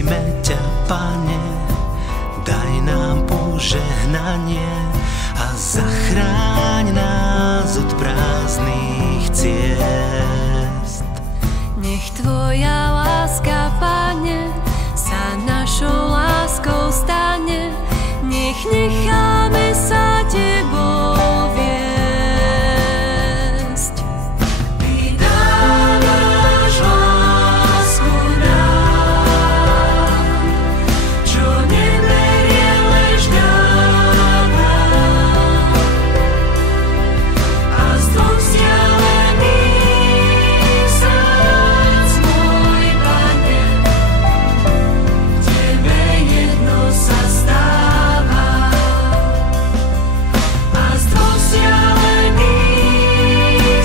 prosíme ťa, Pane, daj nám požehnanie a zachráň nás od prázdnych ciest. Nech Tvoja láska, Pane, sa našou láskou stane, nech necháme sa Tebou viesť. Ty dávaš lásku nám, čo neberie, lež dáva, a z dvoch vzdialených srdc, môj Pane, v Tebe jedno sa stáva. A z dvoch vzdialených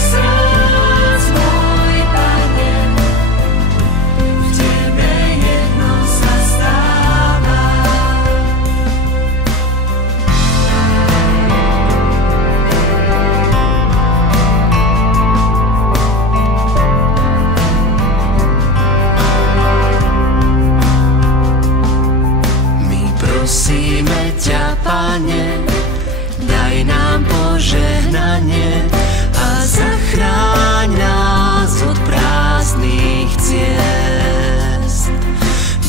srdc, môj Pane, v Tebe jedno sa stáva. My prosíme ťa, Pane, daj nám požehnanie a zachráň nás od prázdnych ciest.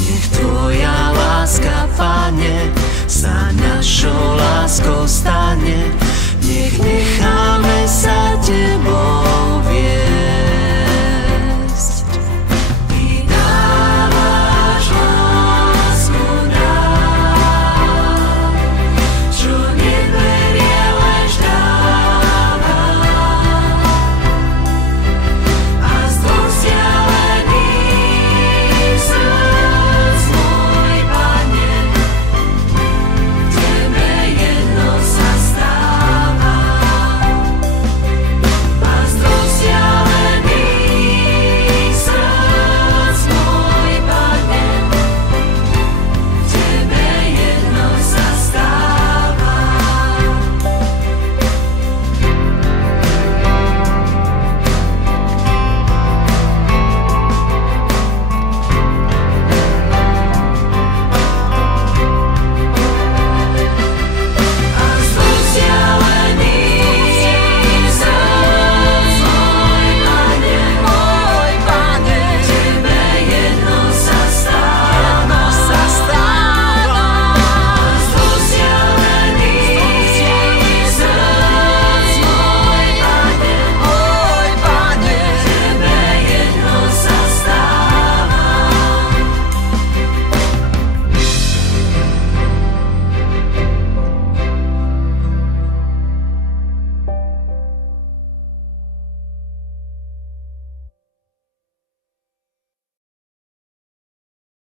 Nech Tvoja láska, Pane, sa našou láskou stane, nech necháme sa Tebou